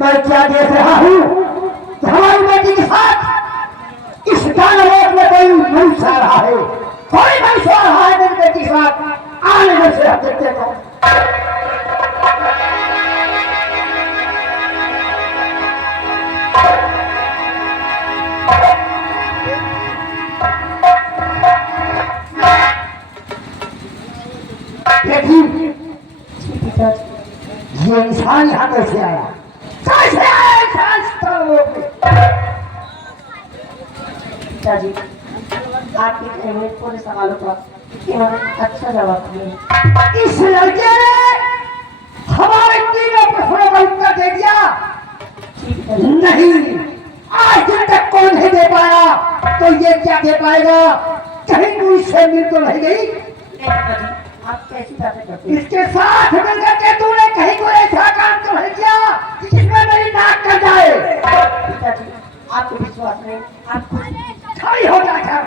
मैं क्या देख रहा हूँ कि हमारी बेटी के साथ इस दानव में कोई मनुष्य आ रहा है, कोई मनुष्य आ रहा है मेरी बेटी के साथ। आने में से देखते तो ये इंसान यहाँ कैसे आया, कैसे आया इंसान? पिताजी, आपके कहे हुए पूरे सवालों का इन्होंने अच्छा जवाब दिया। इस लड़के ने हमारे तीनों प्रश्नों का उत्तर दे दिया। नहीं, आज दिन तक कौन नहीं दे पाया, तो ये क्या दे पाएगा? कहीं कोई से मिल तो नहीं गई? आप कैसी बातें करते हैं? इसके साथ मिलकर के तूने कहीं कोई ऐसा काम तो नहीं किया कि जिसमें मेरी नाक कट जाए? पिताजी, आपको विश्वास नहीं, आप खड़ी हो जाकर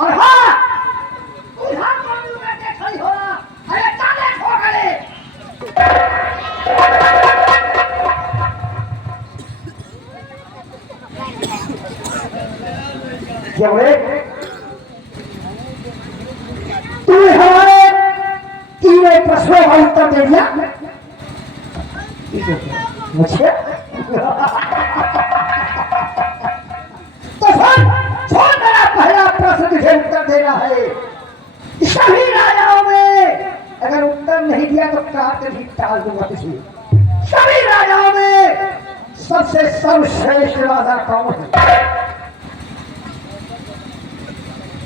और हाँ, उधर कौन करके खड़ी हो रहा? अरे ताले ठोकरे! क्यों रे? तूने हमारे तीनों प्रश्नों का उत्तर दे दिया मुझे। तो सुन मेरा पहला प्रश्न तुझे उत्तर देना है। सभी राजाओं में अगर उत्तर नहीं दिया तो काट भी टाल दूंगा तुझे। सभी राजाओं में सबसे सर्वश्रेष्ठ राजा कौन है?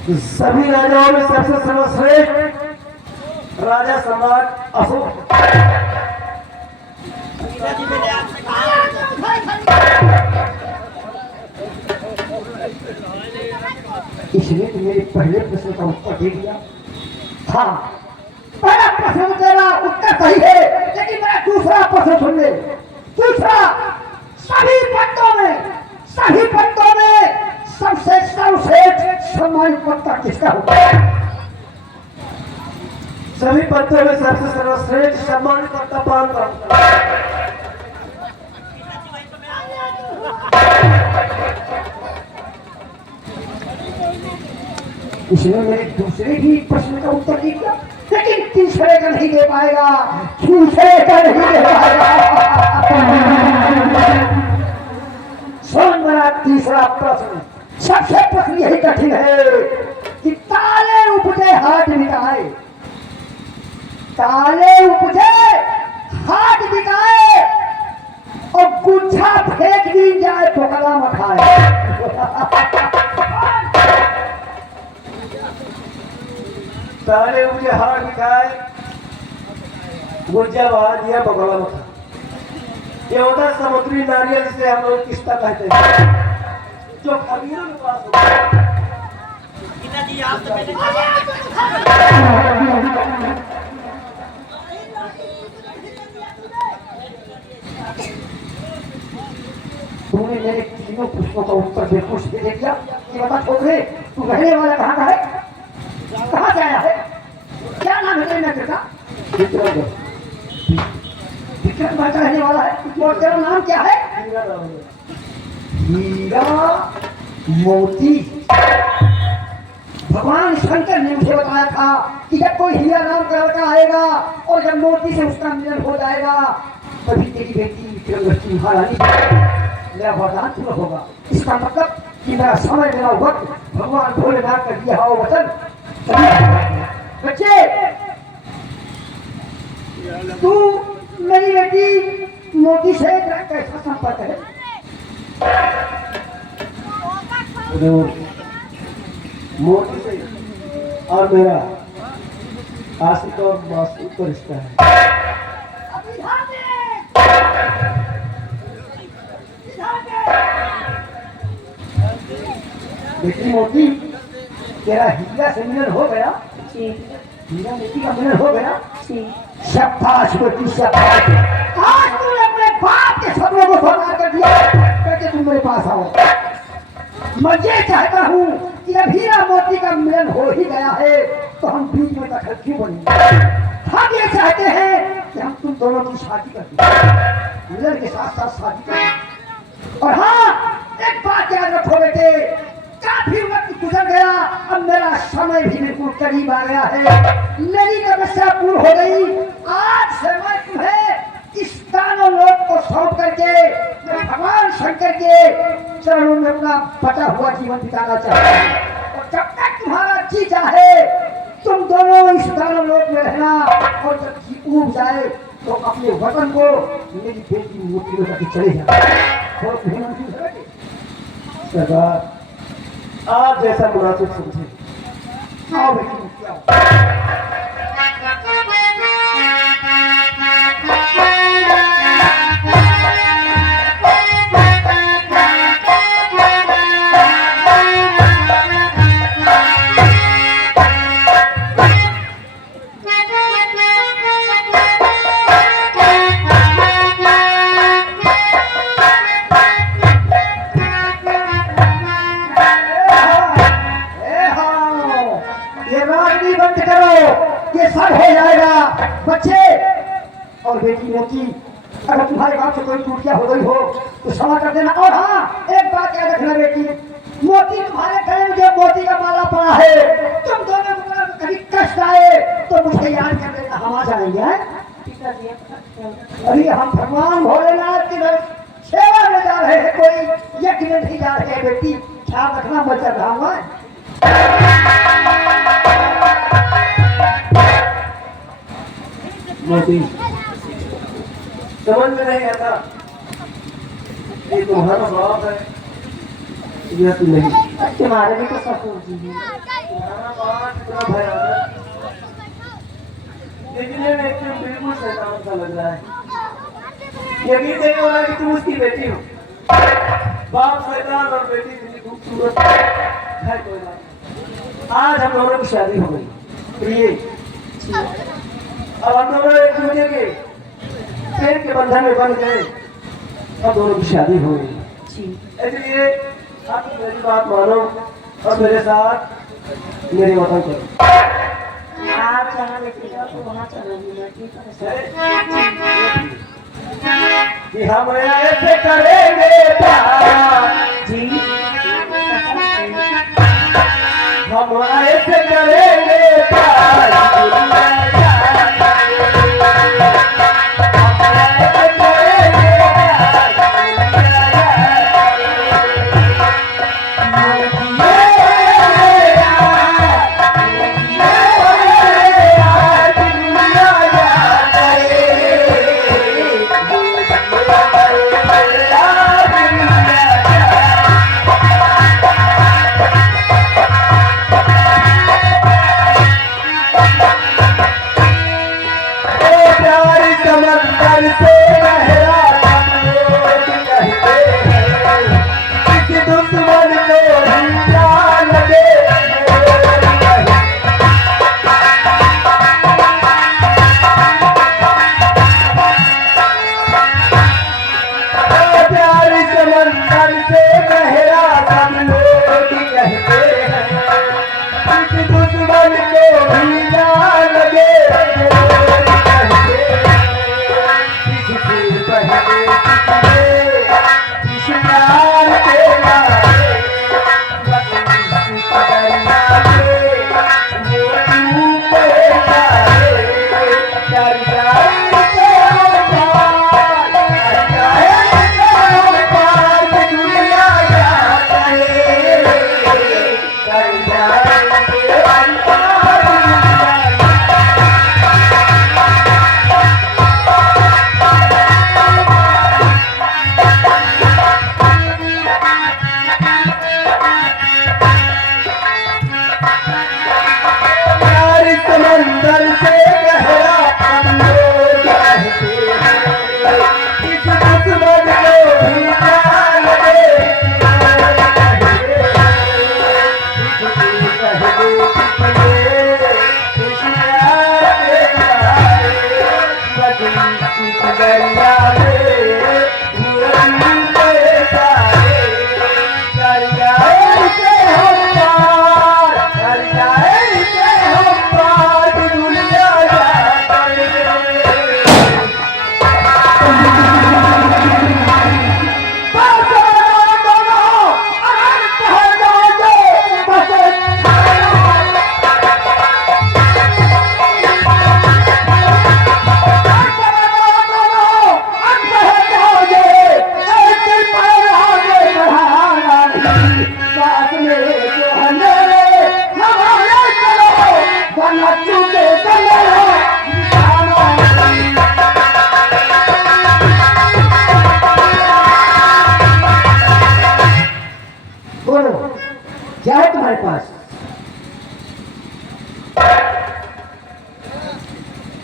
सभी राजाओं में सबसे सर्वश्रेष्ठ राजा सम्राट अशोक। इसलिए तो मेरे पहले प्रश्न का उत्तर दे दिया। हाँ, पहला प्रश्न तेरा उत्तर सही है, लेकिन मेरा दूसरा प्रश्न सुन ले। दूसरा, सभी पत्तों में सबसे सर्वश्रेष्ठ सम्मानित पत्ता किसका होगा? सभी पत्तों में सबसे सर्वश्रेष्ठ सम्मानित पत्ता पान का। इसने मेरे दूसरे ही प्रश्न का उत्तर दे दिया, लेकिन तीसरे का नहीं दे पाएगा, दूसरे का नहीं दे पाएगा। सुन मेरा तीसरा प्रश्न। सबसे प्रश्न यही कठिन है कि ताले उपजे हाथ बिकाए, ताले उपजे हाथ बिकाए और गुच्छा फेंक दी जाए तो कला मखाए। ताले मुझे हाथ दिखाए, गुर्जा बहा दिया बगला में। ये होता समुद्री नारियल, जिसे हम लोग किस्ता कहते हैं, जो खमीरों के पास होता है। पिताजी, आप तो पहले तूने मेरे तीनों प्रश्नों का उत्तर बिल्कुल सही दे दिया। कि बता छोकरे, तू रहने वाला कहाँ का है? कहाँ से आया है? क्या नाम है तेरे का? विक्रम भाई का रहने वाला है। और तेरा नाम क्या है? हीरा मोती। भगवान शंकर ने मुझे बताया था कि जब कोई हीरा नाम का लड़का आएगा और जब मोती से उसका मिलन हो जाएगा, तभी तेरी बेटी विक्रम महारानी मेरा वरदान पूरा होगा। इसका मतलब कि मेरा समय, मेरा वक्त भगवान भोलेनाथ का दिया हुआ वचन। बच्चे, तू मेरी बेटी मोती से कैसा संपर्क है? मोती से और मेरा आशिक और मासूम का रिश्ता है। बेटी मोती, तेरा हीरा से मिलन हो गया? हीरा मोती का मिलन हो गया? शाबाश बेटी, शाबाश। आज तूने अपने बाप के सपनों को साकार कर दिया। कहते तुम मेरे पास आओ। मैं ये चाहता हूँ कि जब हीरा मोती का मिलन हो ही गया है तो हम बीच में दखल क्यों बनेंगे? हम ये चाहते हैं कि हम दोनों की शादी कर दी, मिलन के साथ साथ शादी कर दी। और हाँ, एक बात याद रखो बेटे, काफी वक्त गुजर गया, अब मेरा समय भी बिल्कुल करीब आ गया है, मेरी तपस्या पूर्ण हो गई। आज से मैं तुम्हें इस दानव लोक को सौंप करके मैं भगवान शंकर के चरणों में अपना बचा हुआ जीवन बिताना चाहता हूँ। और जब तक तुम्हारा जी चाहे तुम दोनों इस दानव लोक में रहना, और जब जी उब जाए तो अपने वतन को मेरी बेटी मूर्ति में करके चले जाना। और तुम्हें मंजूर है बेटे? सरदार, आप जैसा मुनासिब समझे। आओ बेटी मुझे आओ। ये रागनी बंद करो, ये सब हो जाएगा। बच्चे और बेटी मोती, अगर तुम्हारे बाप से कोई टूटिया हो गई हो तो क्षमा कर देना। और हाँ, एक बात याद रखना बेटी, मोती तुम्हारे गले में जो मोती का माला पड़ा है, तुम दोनों को अगर कभी कष्ट आए तो मुझे याद कर देना, हम आ जाएंगे। हैं? पिताजी अरे हम भगवान भोलेनाथ की सेवा में जा रहे हैं, कोई यज्ञ में नहीं जा रहे हैं बेटी, ख्याल रखना। मैं चल रहा हूँ। मोदी, समझ में नहीं आता, ये तुम्हारा बाप है या तू नहीं? तुम्हारे भी तो ससुर जी हैं। तुम्हारा बाप इतना भयानक, देखने में एकदम बिल्कुल शैतान सा लग रहा है। यकीन नहीं हो रहा कि तुम उसकी बेटी हो। बाप शैतान और बेटी इतनी खूबसूरत है। कोई बात नहीं। आज हम दोनों की शादी हो गई प्रिय। अब हम दोनों एक दूसरे के प्रेम के बंधन में बन गए, अब दोनों की शादी हो गई। इसलिए आप मेरी बात मानो और मेरे साथ मेरे वतन करो। आप जहाँ लेके जाओ तो वहाँ चलोगी मैं, ठीक है? कि हम ऐसे करेंगे प्यार, जी हम ऐसे करेंगे प्यार,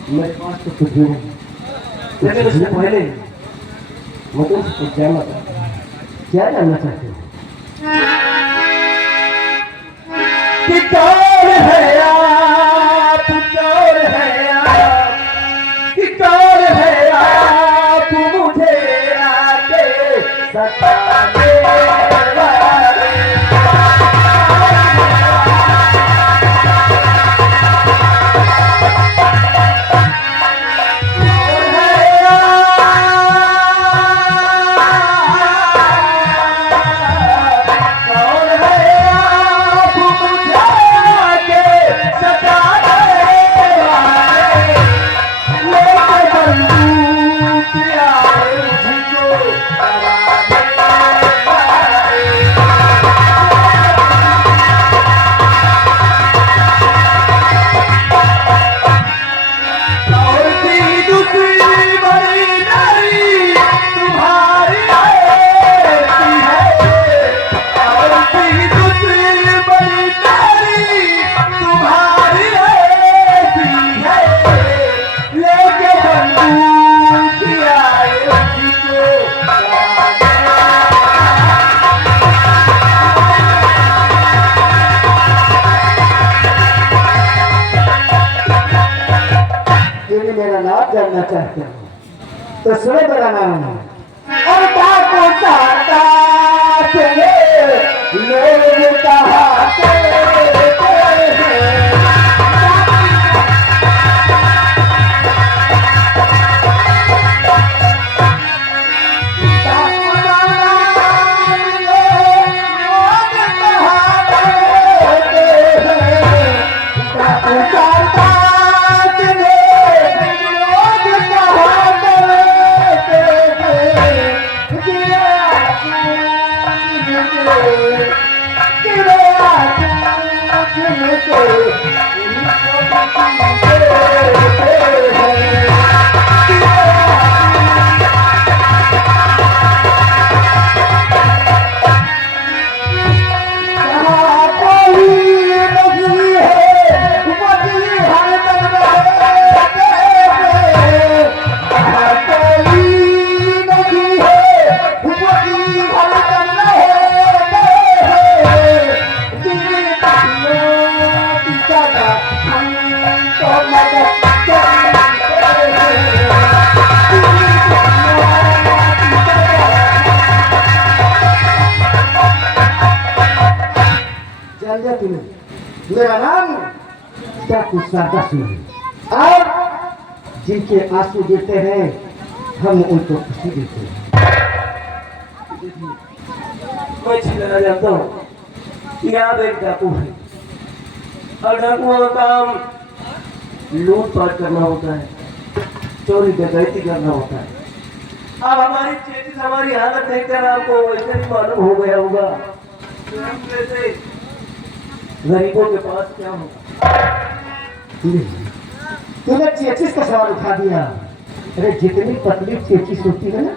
मेरे पास तो कुछ भी नहीं, लेकिन उससे पहले मैं तो कुछ जानना चाहता हूँ। क्या जानना चाहते हो? कि कौन है आप, कौन है आप, कि कौन है आप मुझे आके सताने वाले। कौन है आप मुझे आके सताने वाले। लेके बंदूक आए मुझको डराने वाले। और सी दूसरी बड़ी नारी तुम्हारी ऐसी है। और सी दूसरी बड़ी नारी तुम्हारी ऐसी है। लेके बंदूक आए मुझको डराने। यदि मेरा नाम जानना चाहते हो तो सुनो मेरा नाम। और बातों साता चले लोग कहाते हैं। जान लिया तूने मेरा नाम क्या कुछ सादा सुन। और जिनके आंसू गिरते हैं हम उनको खुशी देते हैं। मैं अच्छी तरह जानता हूँ कि आप एक डाकू है और डाकुओं का काम लूटपाट करना होता है, चोरी डकैती करना होता है। अब हमारी चेतिस हमारी हालत देखकर आपको वैसे ही मालूम हो गया होगा कि हम जैसे गरीबों के पास क्या होगा। तूने चेचिस का सवाल उठा दिया। अरे जितनी पतली चेचिस होती है ना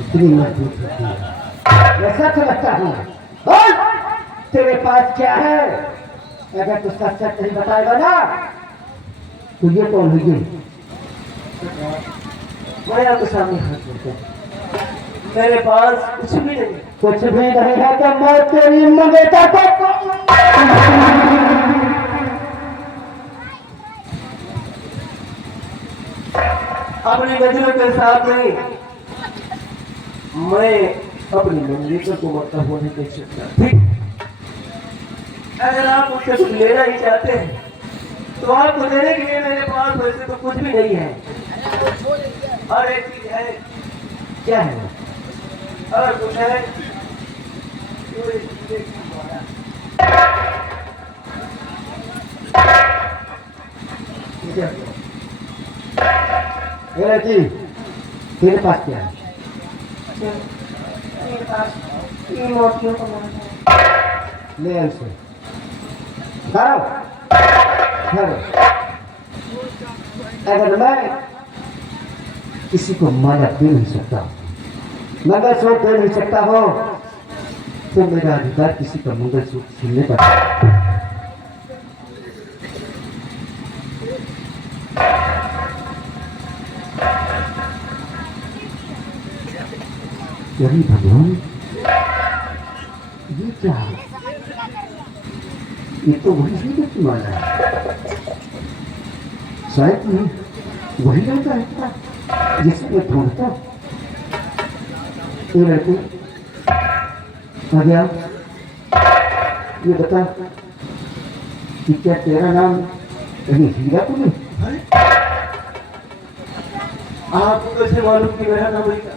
उतनी मजबूत होती है। ऐसा तो लगता हूँ। बोल तेरे पास क्या है? अगर तू सच सच नहीं बताएगा ना तो ये कौन है ये? मैं आपके सामने हाथ जोड़ता हूँ, मेरे पास कुछ भी नहीं। कुछ भी नहीं है तो मैं तेरी मंगेता को अपनी गजरों के साथ नहीं, मैं अपनी मंगेतर को मरता हुआ नहीं देख सकता। ठीक, अगर आप मुझसे कुछ लेना ही चाहते हैं तो आपको देने के लिए मेरे पास वैसे तो कुछ भी नहीं है। और एक चीज है, क्या है? अगर कुछ है तो इस चीज़ की द्वारा। जी तेरे पास क्या है? मेरे पास 3 मोतियों का माला है। ले ऐसे बताओ। अगर मैं किसी को माला दे नहीं सकता, मंगलसूत्र दे नहीं सकता हो तो मेरा अधिकार किसी का मंगलसूत्र छीनने का। यही भगवान, ये क्या है? ये तो वही से तो माला है, शायद नहीं वही रहता है जिसे मैं ढूंढता। ये लड़के आ गया, ये बता कि क्या तेरा नाम कहीं हीरा तो नहीं? आपको कैसे मालूम कि मेरा नाम हीरा?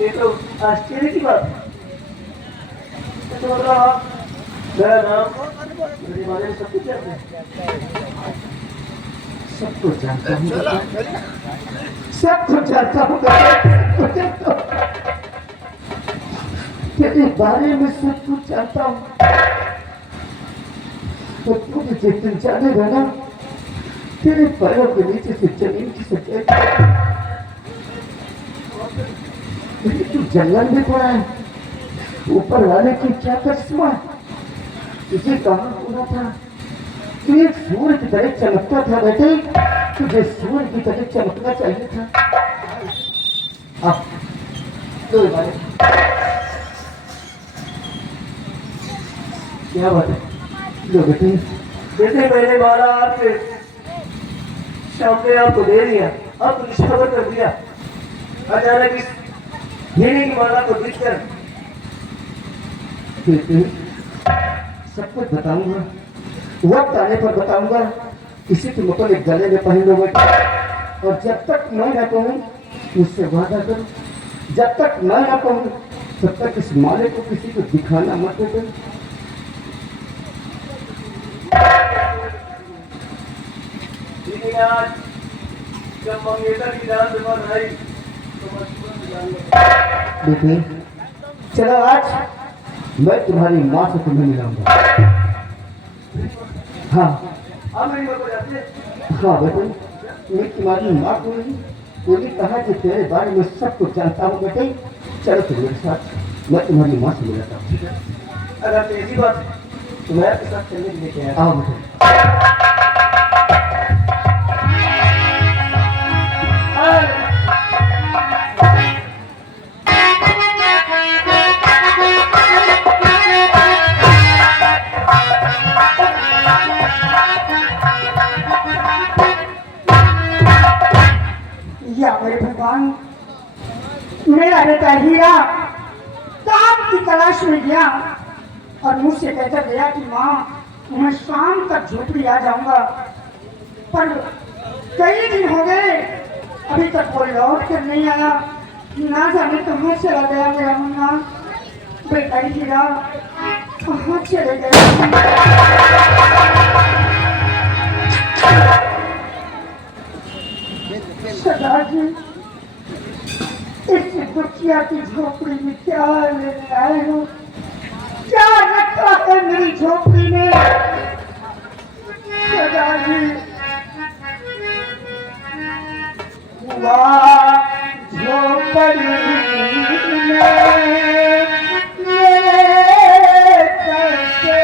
ये तो आश्चर्य की बात है। तो मतलब आप मेरा नाम मेरे बारे में सब कुछ जानते हैं। सब कुछ जानता हूँ, सब कुछ जानता हूँ, सब कुछ जानता हूँ, तेरे बारे में सब कुछ जानता हूँ। तो तू मुझे तुम जानेगा ना, तेरे पैरों के नीचे से जमीन की सच्चाई, तू जंगल में पड़ा है, ऊपर वाले की क्या करिश्मा है। तुझे कहाँ होना था? तू एक सूर्य की तरह चमकता था बेटे, तुझे सूर्य की तरह चमकना चाहिए था। अब दो बारे क्या बात है? लो बेटे, जैसे मैंने माला आपके सामने आपको दे दिया, आपको निशावर कर दिया, अचानक इस हीरे की माला को देखकर बेटे सब कुछ बताऊंगा, वक्त आने पर बताऊंगा। किसी के मुताबिक गले में पहन लो बेटे, और जब तक मैं न कहूँ मुझसे वादा करो, जब तक मैं न कहूँ तब तक इस माले को किसी को दिखाना मत बेटे। लेकिन आज जब मंगेतर की जान दुकान आई तो मजबूरन जान लो। बेटे चलो आज मैं तुम्हारी माँ से तुम्हें मिलाऊंगा। हाँ आप मेरी बात को जानते हैं? हाँ बेटे, मैं तुम्हारी माँ को नहीं, मैंने कहा कि तेरे बारे में सब कुछ जानता हूँ बेटे। चलो तुम मेरे साथ, मैं तुम्हारी माँ से मिलाता हूँ, ठीक है? अगर तेजी बात है तो मैं आपके साथ चलने के लिए तैयार हूं। आओ बेटे। या मेरे भगवान, मेरा बेटा हीरा काम की तलाश में गया और मुझसे कहकर गया कि माँ मैं शाम तक झोपड़ी आ जाऊंगा, पर कई दिन हो गए अभी तक कोई लौट कर नहीं आया। ना जाने कहाँ चला गया मेरा मुन्ना। बेटा हीरा कहाँ चले गए? सदा जी इस दुखिया की झोपड़ी में क्या लेने आए हो? क्या रखा है मेरी झोपड़ी में? सदा जी वाह झोपड़ी में कैसे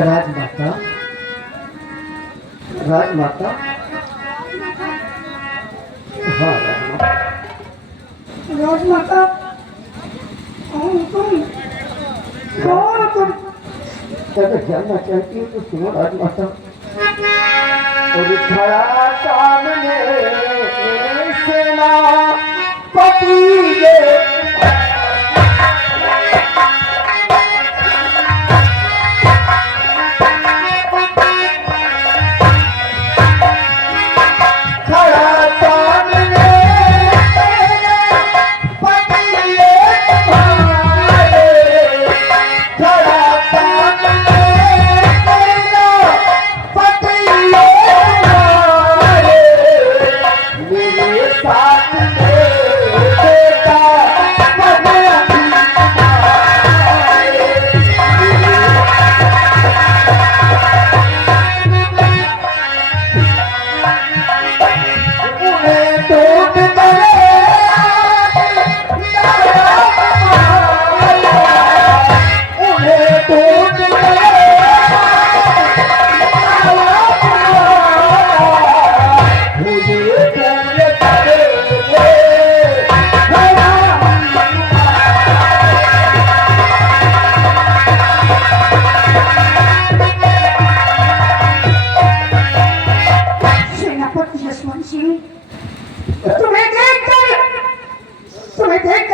राज कौन तुम? अगर जानना चाहती हो तो सुनो राजमाता। और खड़ा सामने सेनापति ये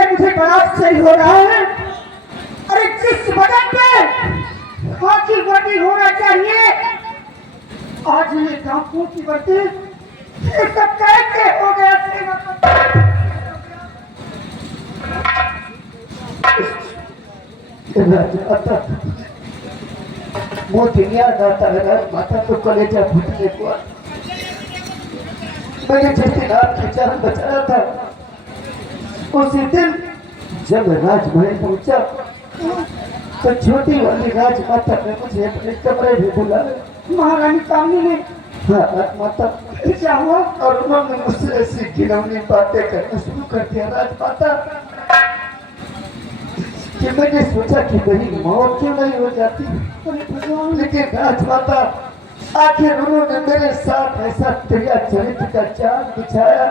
मुझे बड़ा आश्चर्य हो रहा है। अरे जिस बदन पे हाथी वर्दी होना चाहिए, आज ये डाकू की वर्दी, ये सब कैसे हो गया? मुझे याद आता है राजमाता तो कलेजा फूटने को। मैंने जिस दिन आपकी जान बचाया था, उसी दिन जब राजमहल पहुंचा तो छोटी वाली राजमाता ने मुझे अपने कमरे में बुलाया। महारानी कामनी ने? हाँ राजमाता। क्या हुआ? और उन्होंने मुझसे ऐसी घिनौनी बातें करना शुरू कर दिया राजमाता कि मैंने सोचा कि मेरी मौत क्यों नहीं हो जाती। लेकिन राजमाता आखिर उन्होंने मेरे साथ ऐसा प्रिया चरित्र का जाल बिछाया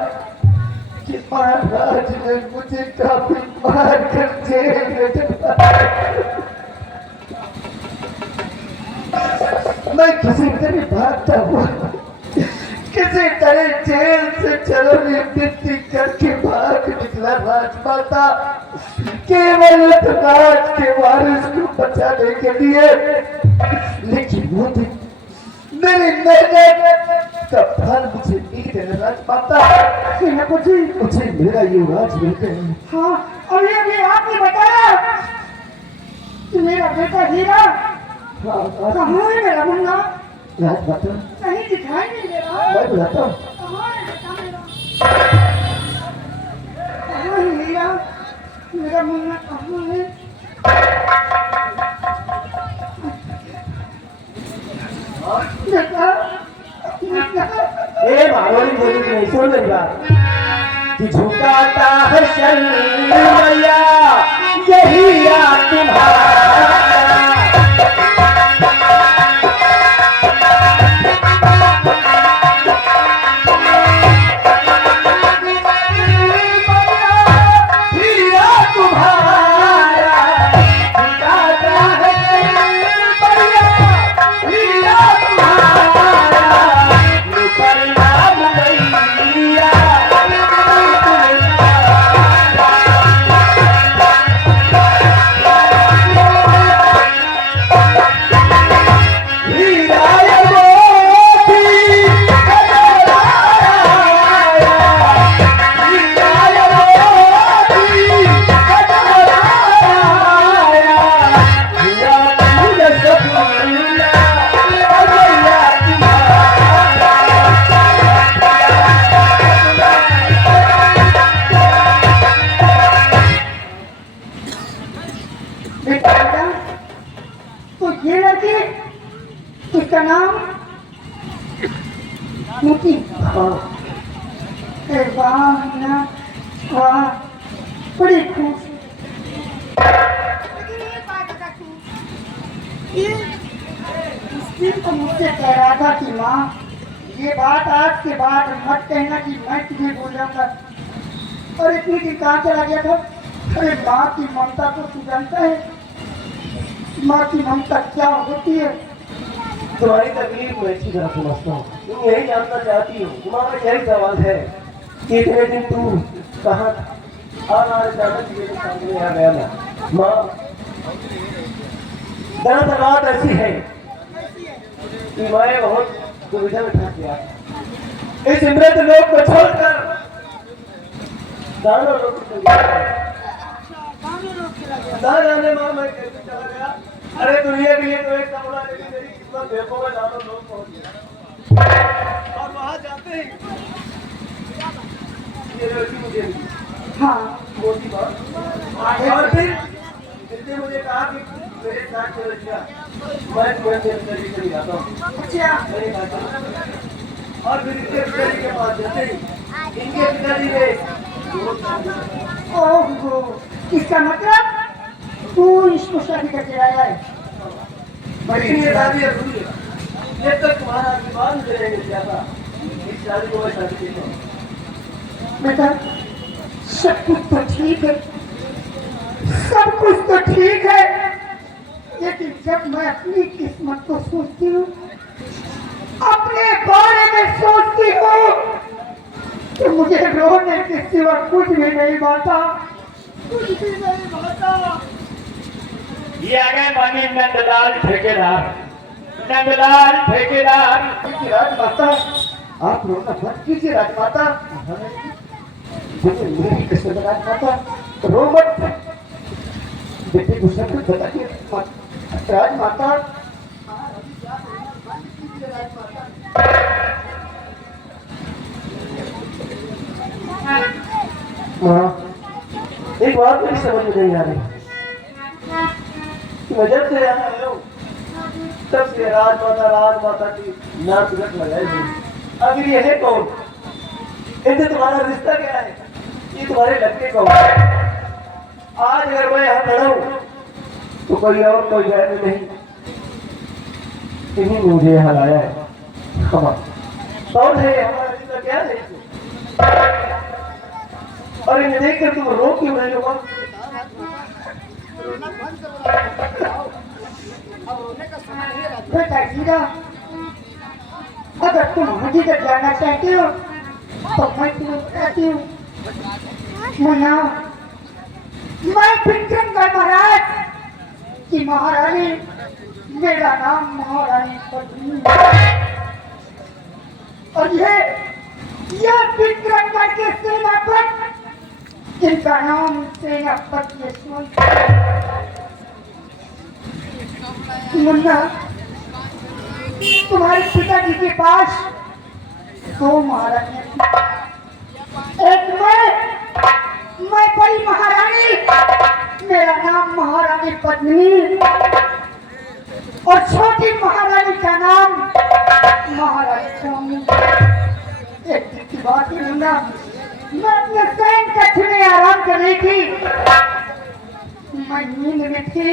कि महाराज ने मुझे काफी मार कर जेल में डलवाया। मैं किसी तरह भागता हुआ किसी तरह जेल से चलोनी विनती करके भाग निकला राजमाता, केवल राज के वारिस को बचाने के लिए। लेकिन वो दिन मेरी मेहनत का फल मुझे मिल गया राजमाता। मुझे मेरा युवराज मिल गया। हाँ, और ये भी आपने बताया कि मेरा बेटा हीरा कहाँ है? मेरा मुन्ना राजमाता कहीं दिखाई नहीं दे रहा। मैं बुलाता हूँ। कहाँ है बेटा मेरा? कहाँ है हीरा? मेरा मुन्ना कहाँ है? बेटा, ए मारोनी बोली नहीं सुन मेरी बात कि झुकाता है शर्मैया यही आ तुम्हारा। तो ये लड़की, उसका नाम मुकी। वाह ना, वाह, बड़ी खूबसूरत। उस दिन तो मुझसे कह रहा था कि माँ, ये बात आज के बाद मत कहना कि मैं तुझे भूल जाऊंगा। और इतनी दिन कहाँ चला गया था? अरे माँ की ममता तो तू जानता है, माँ की ममता क्या होती है। तुम्हारी तकलीफ मैं अच्छी तरह समझता हूँ, तुम यही जानना चाहती हो, तुम्हारा यही सवाल है कि इतने दिन तू कहाँ था? और आज अचानक मेरे सामने आ गया ना माँ। दरअसल बात ऐसी है कि मैं बहुत दुविधा में फंस गया। इस इमृत लोक को छोड़कर दानव लोक को चला गया। ना जाने माँ मैं कैसे चला गया। अरे दुनिया के लिए तो एक सपना, लेकिन मेरी किस्मत देखो मैं दानव लोक पहुंच गया। और वहां जाते ही ये लड़की मुझे मिली। हाँ मोटी बात। और फिर इसने मुझे कहा कि मेरे साथ चल जा, मैं तुम्हें तेरे चली जाता हूँ। अच्छा, मैंने कहा चलो। और फिर इनके पिताजी के पास जाते ही इनके पिताजी ने ओहो, इसका मतलब तू इसको शादी करके लाया है। लेकिन ये दादी अधूरी है। जब तक तुम्हारा आशीर्वाद मुझे नहीं मिल जाता, इस शादी को मैं शादी देता हूँ। बेटा सब कुछ तो ठीक है, सब कुछ तो ठीक है, लेकिन जब मैं अपनी किस्मत को सोचती हूँ, अपने बारे में सोचती हूँ, तो मुझे रोने के सिवा कुछ भी नहीं बाता, कुछ भी नहीं बाता। ये आ गए मानी नंदलाल ठेकेदार। नंदलाल ठेकेदार की राजमाता, आप रोना मत कीजिए राजमाता। मुझे मेरी कसम राजमाता, रो मत। बेटे को सब कुछ बताइए राजमाता। माँ, एक बात मेरी समझ में नहीं आ रही। मैं जब से यहाँ आया हूँ तब से राजमाता की नाम तिलक लगाई हुई। आखिर ये है कौन? इनसे तुम्हारा रिश्ता क्या है? ये तुम्हारे लड़के कौन? आज अगर मैं यहाँ खड़ा हूँ तो कोई और कोई गैर नहीं, इन्हीं ने मुझे यहाँ लाया है। कौन है हमारा रिश्ता क्या है? और इन्हें देखकर तुम रो क्यों रहे हो? बेटा हीरा, अगर तुम हकीकत जानना चाहते हो तो मैं तुम्हें कहती हूँ, मुन्ना, मैं विक्रमगढ़ महाराज की महारानी, मेरा नाम महारानी पद्मिनी, और ये विक्रमगढ़ के सेनापति, इनका नाम सेनापति यशवंत। मुन्ना, तुम्हारे पिताजी के पास दो महारानी, एक मैं बड़ी महारानी, मेरा नाम महारानी पद्मिनी, और छोटी महारानी का नाम महारानी स्वामी। एक दिन की बात है मुन्ना, मैं अपने सैन कक्ष में आराम कर रही थी, मैं नींद में थी,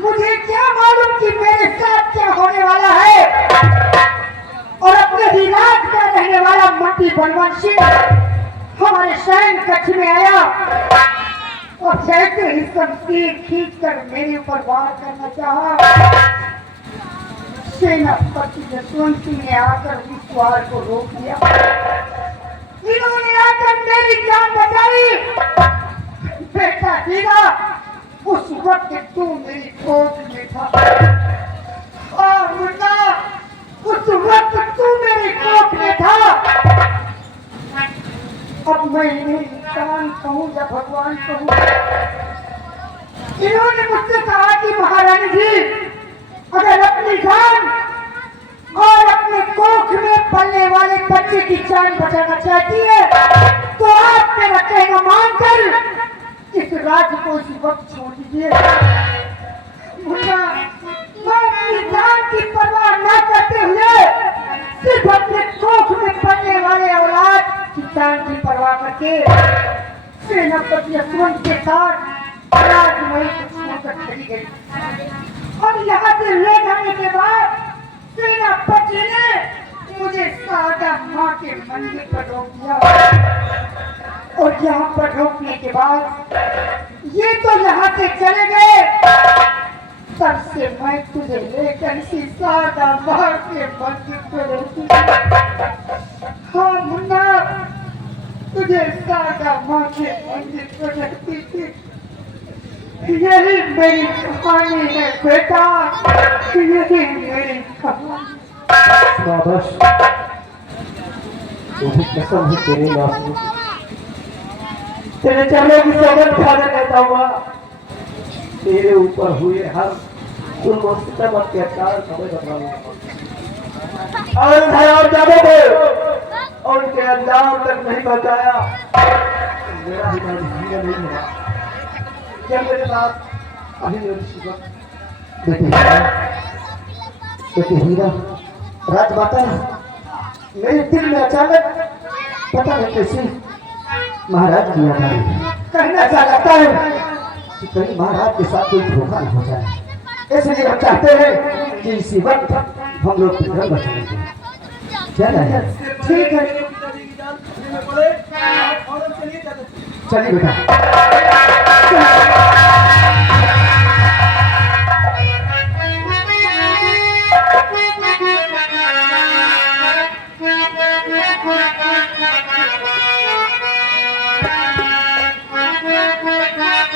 मुझे क्या मालूम कि मेरे साथ क्या होने वाला है। और अपने ही राज का रहने वाला मट्टी बलवंत सिंह हमारे सैन कक्ष में आया और जैसे ही शमशीर खींचकर मेरे ऊपर वार करना चाहा, सेनापति यशवंत सिंह ने आकर उस वार को रोक दिया। इन्होंने आकर मेरी जान बचाई। बेटा हीरा, उस वक्त तू मेरी गोद में था। और मुन्ना, उस वक्त तू मेरी गोद में था। अब मैं इन्हें इंसान कहूँ या भगवान कहूँ। इन्होंने मुझसे कहा कि महारानी जी, अगर अपनी जान और अपने कोख में पलने वाले बच्चे की जान बचाना चाहती है तो आप मेरा कहना मानकर इस राज्य को इस वक्त छोड़ दीजिए। मुन्ना, मैं अपनी जान की परवाह न करते हुए सिर्फ अपने कोख में पलने वाले औलाद की जान की परवाह करके सेनापति यशवंत के साथ राजमहल को छोड़कर चली गई। और यहाँ से ले जाने के बाद सेनापति ने मुझे सादा माँ के मंदिर पर रोक दिया और यहाँ पर रोकने के बाद ये तो यहाँ से चले गए। तब से मैं तुझे लेकर इसी सादा माँ के मंदिर पर रहती हूँ। हाँ मुन्ना, तुझे सादा माँ के मंदिर पर रहती थी। यही मेरी कहानी है बेटा, यही मेरी कहानी। शाबाश, मुझे कसम है तेरे नाम तेरे चरणों की सौगंध खाने कहता हुआ तेरे ऊपर हुए हर जुल्म और सितम अत्याचार का मैं बतलाऊंगा और जाने दे और उनके अंजाम तक नहीं पहुंचाया मेरा ही नहीं होगा। जब मेरे साथ अभी बेटी हीरा राजमाता मेरे दिल में अचानक पता नहीं कैसे महाराज की याद आई। कहना ऐसा लगता है कि कहीं महाराज के साथ कोई धोखा न हो जाए, इसलिए हम चाहते हैं कि इसी वक्त हम लोग घर बचाएंगे। क्या है? ठीक है, चलिए बेटा।